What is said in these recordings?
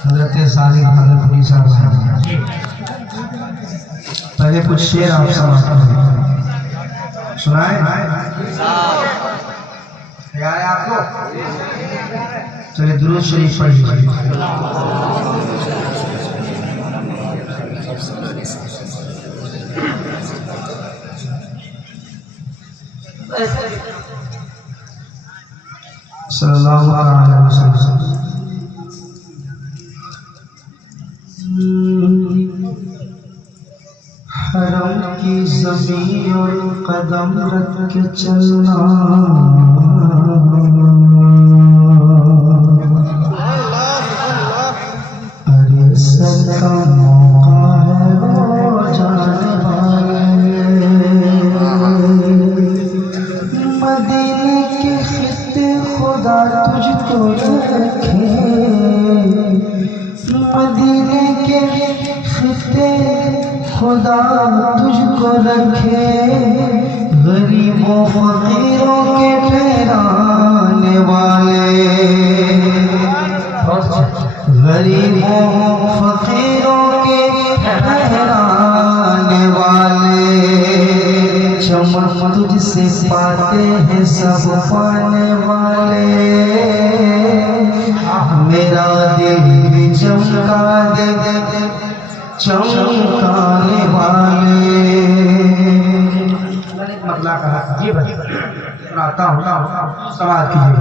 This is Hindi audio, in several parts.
हजरत सालिक हजरत ईसा साहब पहले कुछ शेर आप सुनाए यार आपको। चलिए दुरूद शरीफ पढ़िए। सल्लल्लाहु अलैहि वसल्लम। हरम की ज़मीन और कदम रख के चलना, अरे सबका मौका है वो जाने वाले। मदीने के खित्ते खुदा तुझको रखे, मदीने के खित्ते खुदा तुझको रखे, गरीबों फकीरों के ठहराने वाले, गरीबों फकीरों के ठहराने वाले। चमक तुझसे पाते हैं सब पाने वाले, मेरा दिल भी चमका दे चमकाने वाले। मतलब कहा ये सुनाता हूँ, समाज कीजिए।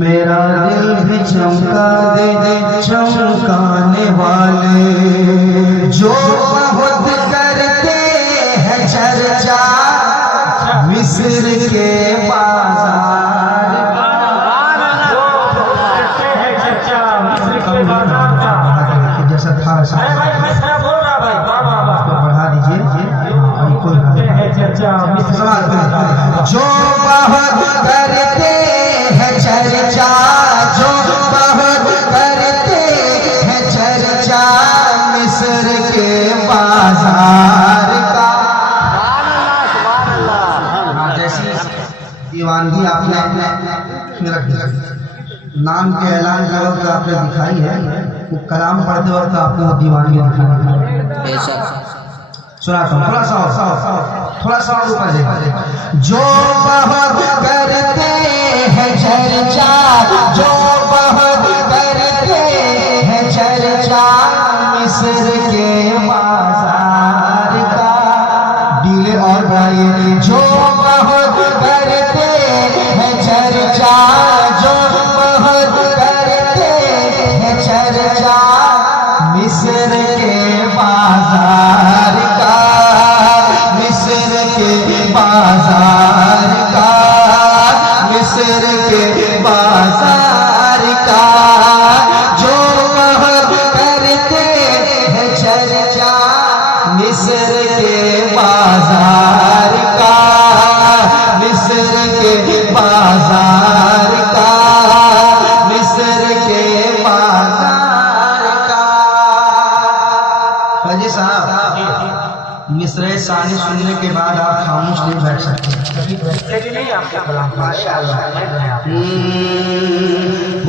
मेरा दिल भी चमका दे चमकाने वाले, जो बहुत करते हैं चर्चा मिस्र के बाजार, जैसा था बढ़ा दीजिए। जो बहुत करते हैं चर्चा, जो बहुत करते हैं चर्चा मिस्र के बाजार का। जैसी दीवानगी आपने नाम के ऐलान के वक्त आपने दिखाई है, वो कलाम पढ़ते वक्त आपको वो दीवानगी दिखाई है। सुनाता हूँ, थोड़ा सा ऊपर से। जो बहुत करते हैं चर्चा, जो बहुत करते हैं चर्चा मिस्र के बाजार का। डीले और भाई, जो बहुत करते हैं चर्चा, जो बहुत करते हैं चर्चा मिस्र के बाजार का, मिस्र के बाजार का, मिस्र के बाजार का। जो बहुत करते हैं चर्चा मिस्र के बाजार का, मिस्र के बाजार का, मिस्र के बाजार का। फजी साहब, मिस्र सानी सुनने के बाद आप खामोश नहीं बैठ सकते।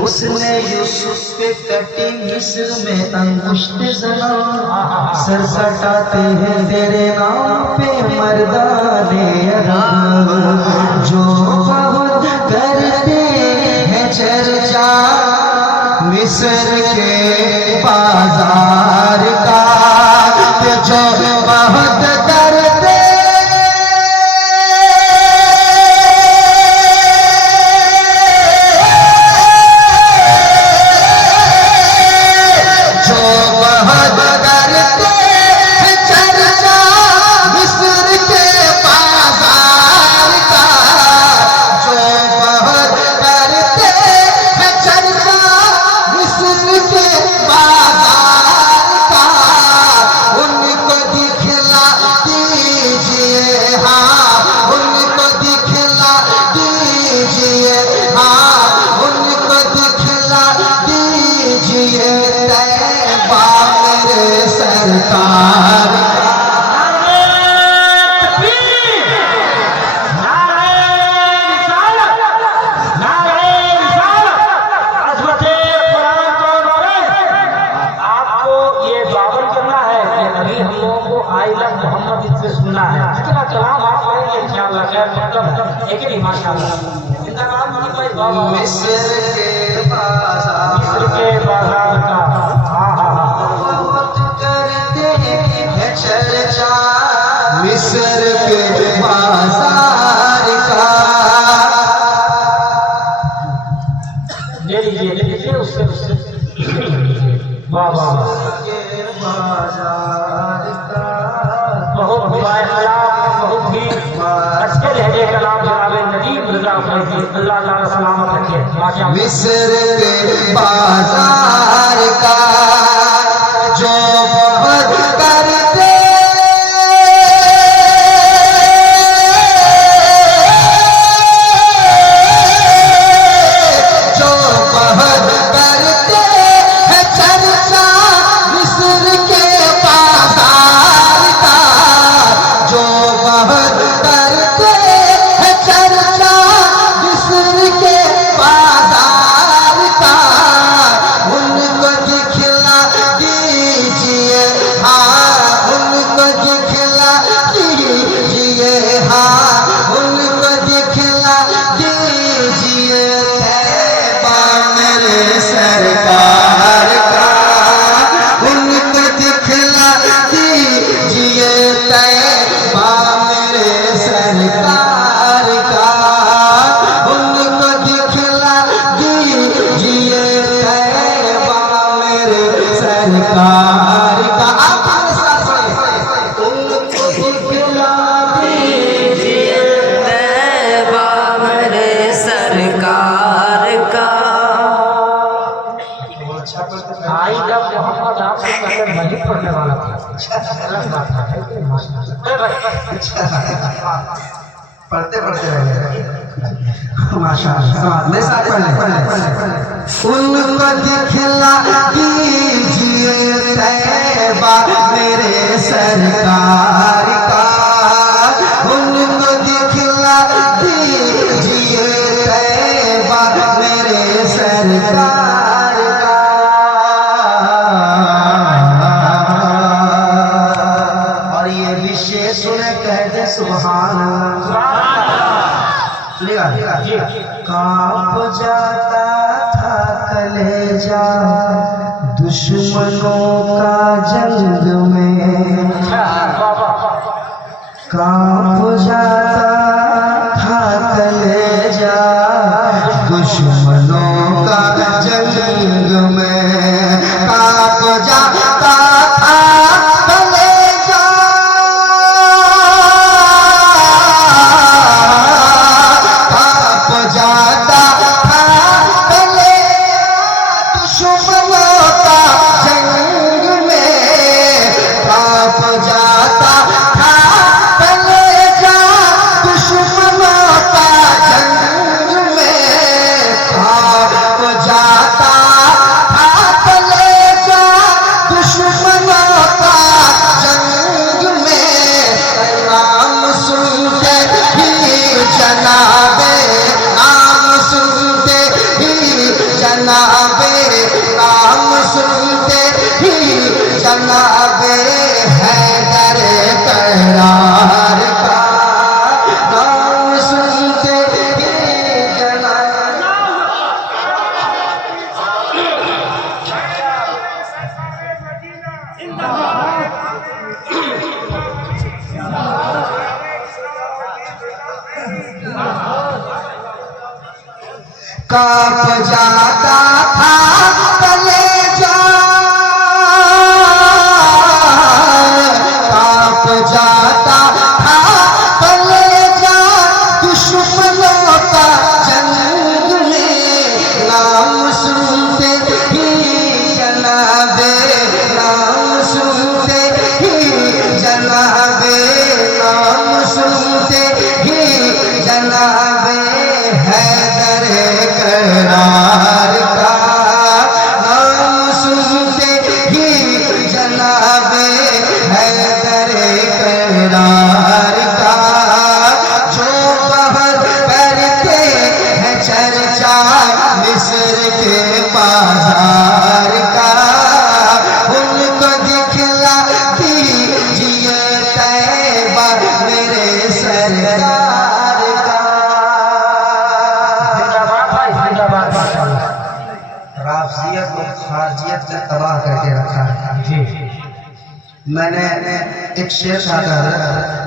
उसने यूसुफ पे कटी मिस्र में अंगुष्ठ ज़रा, सर कटाते हैं तेरे नाम पे मर्दाने अरब। जो बहुत करते हैं चर्चा मिस्र के बाजार का, जो बहुत करते बाजार लेकिन माशाअल्लाह इनका नाम नहीं भाई बाबा मिस्र के बाजार का हाँ हाँ हाँ बहुत करते हैं चर्चा मिस्र के बाजार का। ले लीजिए उससे वाह वाह बाजार का बहुत बहुत ही अच्छे लहजे का नाम जनाब नजीब रजा फैज़ी अल्लाह ताला सलामत रखे माशाअल्लाह। मिस्र के बाजार का जो बहुत करते जो बहुत करते हैं चर्चा मिस्र के बाजार का जो बहुत करते हैं चर्चा मिस्र के बाजार का उनको दिखला दीजिए हाँ उनको दिखला दीजिए हाँ उनको दिखला दीजिए तैबा मेरे सरकार का उनको दिखला दीजिए तैबा मेरे सरकार का उनको दिखला दीजिए तैबा मेरे सरकार का। आप मेरे साथ पढ़िए उनको दिखला दीजिए तैबा मेरे सरकार का। आई जब मोहम्मद आपसे पहले नहीं पढ़ने वाला था अलग बात था पढ़ते पढ़ते रह गए माशाअल्लाह। मेरे साथ पढ़े उनको दिखला दीजिए तैबा मेरे सरकार का उनको दिखला दीजिए तैबा मेरे सरकार का। और ये विशेष सुने कह दे सुभान अल्लाह। सुनिएगा कांप जाता था कलेजा दुश्मनों का जंग में कांप जाता था कलेजा दुश्मनों का जंग में कांप जाता था कलेजा कांप जाता था कलेजा दुश्मनों का जंग में कांप जाता था कलेजा दुश्मनों का जंग में कांप जाता था कलेजा दुश्मनों का जंग में नाम सुनते ही जनाबे नाम सुनते ही जनाबे नाम सुनते ही जनाबे हैदर करार का नाम सुनते ही जनाबे कांप जाता था कलेजा कांप जाता था कलेजा दुश्मनों का जंग में नाम सुनते ही जनाबे नाम सुनते ही जनाबे नाम सुनते ही जनाबे हैदर करार का खासियत और खासियत से तबाह करके रखा है। जी मैंने एक शेर कहा था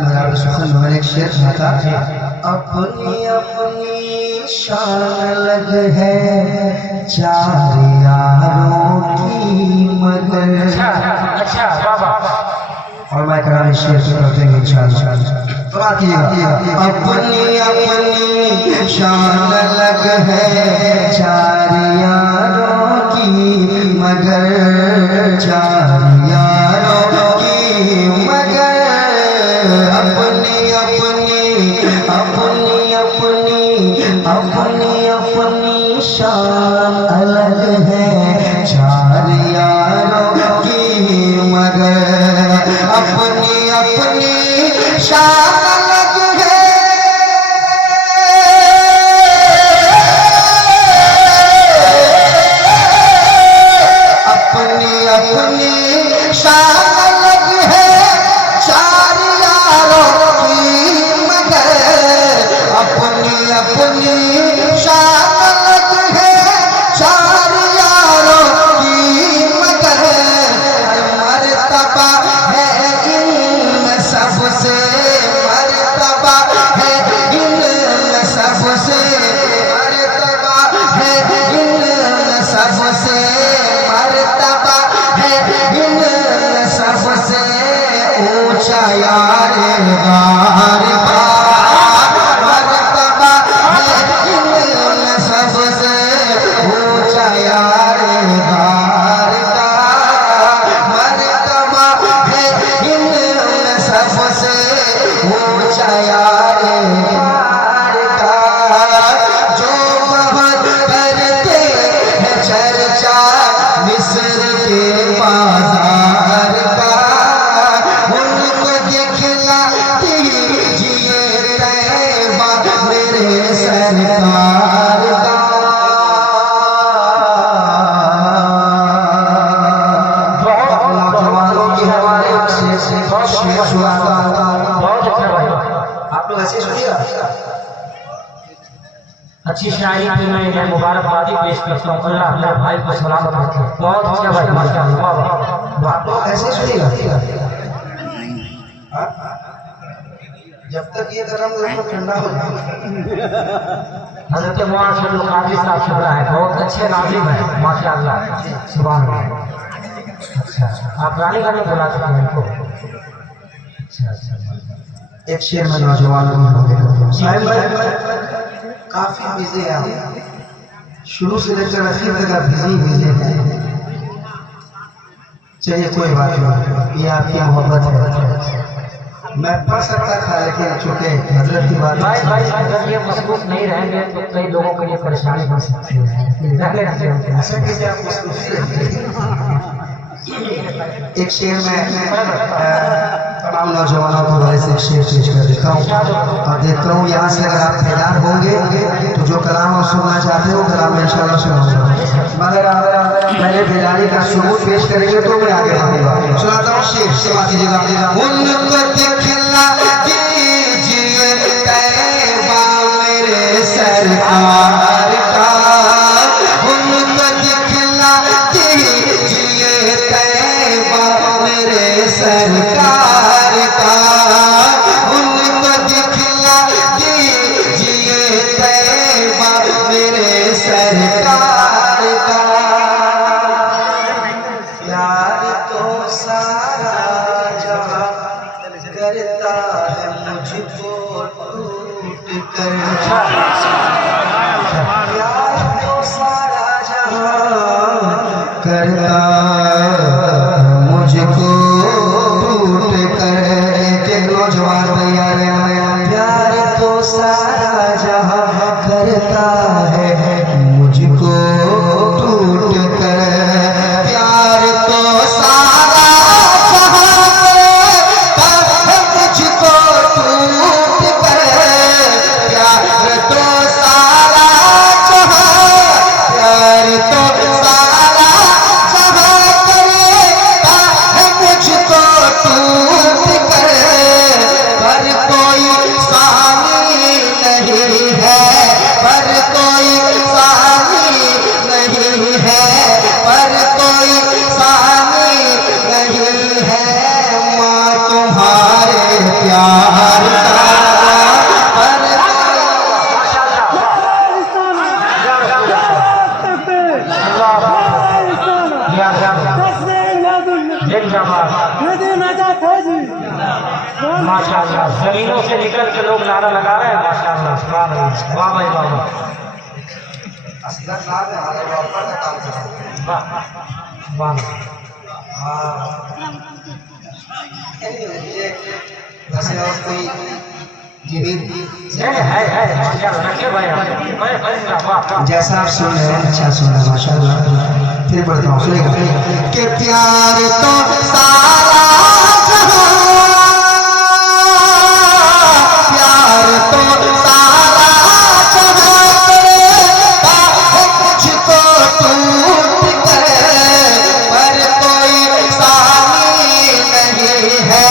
महाराज सुखन, मैंने एक शेर कहा था, अपनी अपनी शान अलग है चार यारों की मगर। अच्छा बाबा और मैं कहा शेर को करते हैं इंशाअल्लाह। तो अपनी अपनी शान अलग है चार यारों की मगर, चार यारों की मगर, अपनी अपनी अपनी अपनी अपनी अपनी शान अलग है चार यारों की मगर, अपनी अपनी शान अलग है, अपनी अपनी शान अलग है चार यारों की मगर, अपनी अपनी शान अलग है चार यारों की मगर, मर्तबा है इन सबसे, मर्तबा है इन सबसे, मर्तबा है इन सबसे, मर्तबा है इन सबसे ऊंचा यार गार का, मर्तबा है इन सबसे ऊंचा यार गार का, मर्तबा है इन सबसे ऊंचा यार गार का, जो बहुत करते हैं चर्चा मिस्र के बाजार का, उनको दिखला दीजिए तैबा मेरे सरकार का। नौजवानों की हमारे शेर सुनाता हूं। बहुत अच्छा भाई, आप लोग ऐसे सुनिएगा। अच्छी शायरी पे मैं मुबारकबादी पेश करता हूँ। अल्लाह अपने भाई को सलामत रखे। बहुत अच्छा भाई, माशाअल्लाह, वाह वाह। आप लोग ऐसे सुनिएगा। हाँ? जब तक ये गरम ठंडा हो जाए। हजरत मुआज़ काजी साहब शुक्र है, बहुत अच्छे नाज़िम है माशाअल्लाह, सुभान अल्लाह। अच्छा आप गाने गाने बुला चुके हैं इनको। अच्छा अच्छा, एक शेर में नौजवानों में काफी बिजी है आप, शुरू से लेकर आखिर तक आप बिजी हैं। चलिए कोई बात नहीं, ये आपकी मोहब्बत है। मैं पढ़ सकता था लेकिन चूंकि हजरत की बात भाई भाई अगर ये मजबूत नहीं रहेंगे तो कई लोगों के लिए परेशानी बन सकती है। रह लेना चाहिए। एक शेर में तमाम नौजवानों को वैसे एक शेर पेश कर देता हूँ और देखता हूँ यहाँ से अगर आप तैयार होंगे तो जो कलाम आप सुनना चाहते हो कलाम इंशाल्लाह सुनाऊंगा, मगर अगर मेरे बेदारी का सबूत पेश करेंगे तो मैं आगे बढ़ूंगा। सुनाता हूँ शेर, सुना दीजिएगा। उनको दिखला दीजिए तैबा मेरे सरकार का, उनको दिखला दीजिए तैबा मेरे सरकार का, उनको दिखला दीजिए तैबा मेरे सरकार का। प्यार तो सारा जहां करता है मुझको टूट कर, प्यार तो सारा जहां करता मुझको टूट कर। एक नौजवान भैया ने प्यार तो सारा जहां करता है मुझको टूट कर, प्यार तो सारा जहां करता है मुझको टूट कर, प्यार तो सारा जहां, प्यार तो सारा जहां माशाअल्लाह, जमीनों से निकल के लोग नारा लगा रहे हैं माशाअल्लाह। सुभान अल्लाह, वाह भाई वाह वाह, वाह वाह। वैसे और कोई है माशाअल्लाह, रखे भाई आप। जैसा आप सुन रहे हैं अच्छा सुन रहे हैं माशाअल्लाह। फिर बढ़ता हूँ, सुनेगा कि प्यार तो सारा जहां, प्यार तो सारा जहां करेगा मुझको टूट कर, पर कोई सानी नहीं है,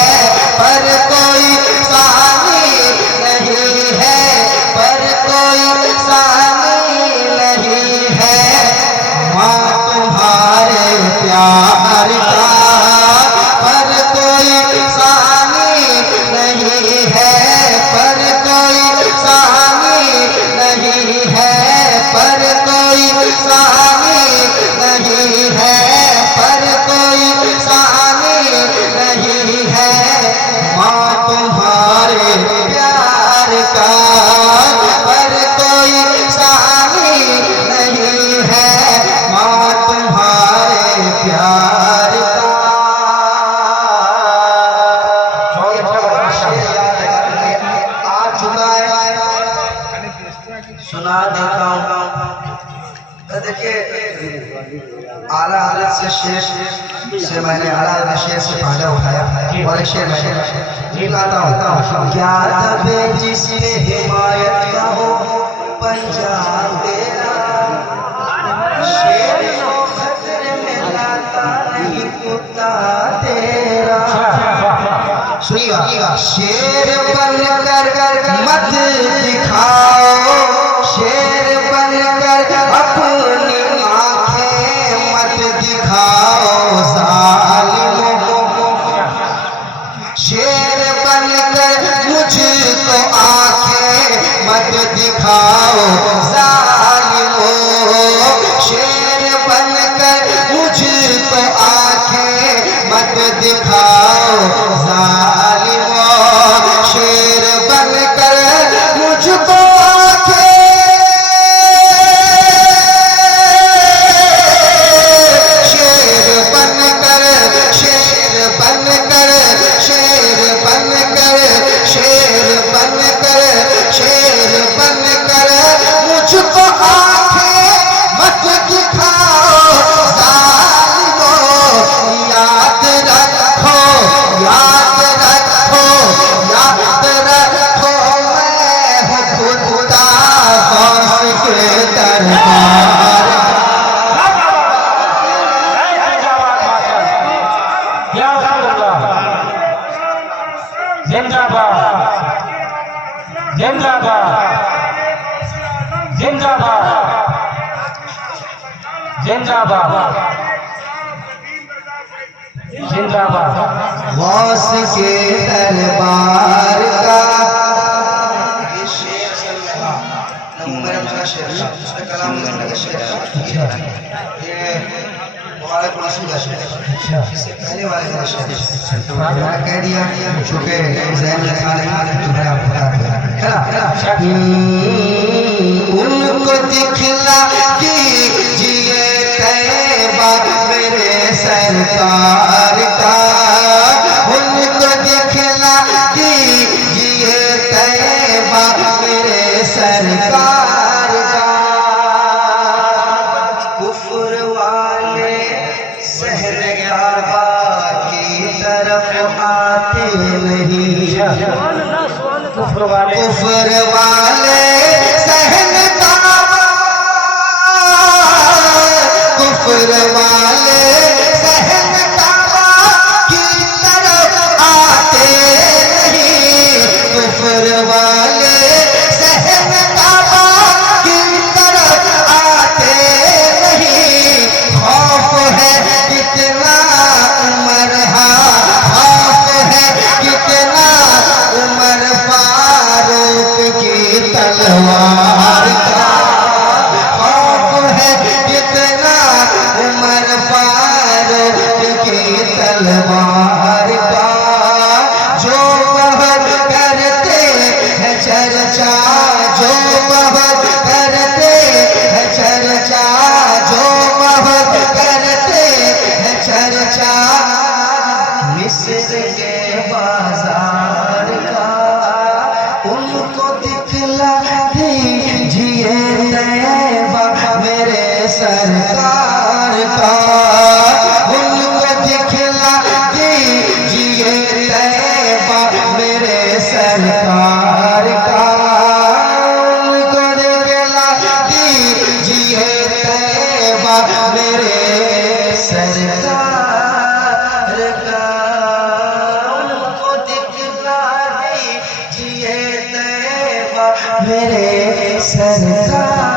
पर कोई सानी नहीं है, पर कोई सानी नहीं है। माँ तुम्हारे प्यार का पर कोई सानी नहीं है, पर कोई सानी नहीं है, पर कोई सानी नहीं है, पर कोई सानी नहीं है। माँ तुम्हारे प्यार का पर कोई सानी नहीं है, माँ तुम्हारे प्यार का। आ चुका है, सुना देता हूँ। तो देखिए आला हालत से शेर से मैंने आला शेर से फायदा उठाया और एक शेर मैं गाता हूँ। क्या दबे जिससे हिमायत का हो पंजाब तेरा, शेर को खतरे में लाता नहीं कुत्ता तेरा। सुनिएगा, शेर बनकर मत दिखाओ, शेर बनकर अपनी आंखें मत दिखाओ जालिमों, शेर बनकर मुझको आंखें मत दिखाओ जालिमों, शेर बनकर मुझको आंखें मत दिखाओ जालिमों, शेर बनकर मुझको जिंदाबाद जिंदाबाद। गौस के दरबार का ये शेर नंबर का शेर, उसमें कलाम का शेर, ये हमारे पुरानी का शेर, इससे पहले वाले का शेर मैंने कह दिया चूंकि ज़हन में था नहीं तो मैं आपको बता दिया है ना। उनको दिखला कीजिए तैबा मेरे सरकार का, उनको दिखला कीजिए तैबा मेरे सरकार का। कुफ्र वाले सहरगाह की तरफ आते नहीं, कुफ्र वाले कुफ्र वाले सहनकाबा की तरफ आते नहीं, कुफ्र वाले सहनकाबा की तरफ आते नहीं। खौफ है कितना उमर, खौफ है कितना उमर फारूक की तलवार का, खौफ है कितना उमर फारूक सरकार का उनको दिखला दीजिए तैबा मेरे सरकार का उनको दिखला दीजिए तैबा मेरे सरकार का उनको दिखला दीजिए तैबा मेरे सरकार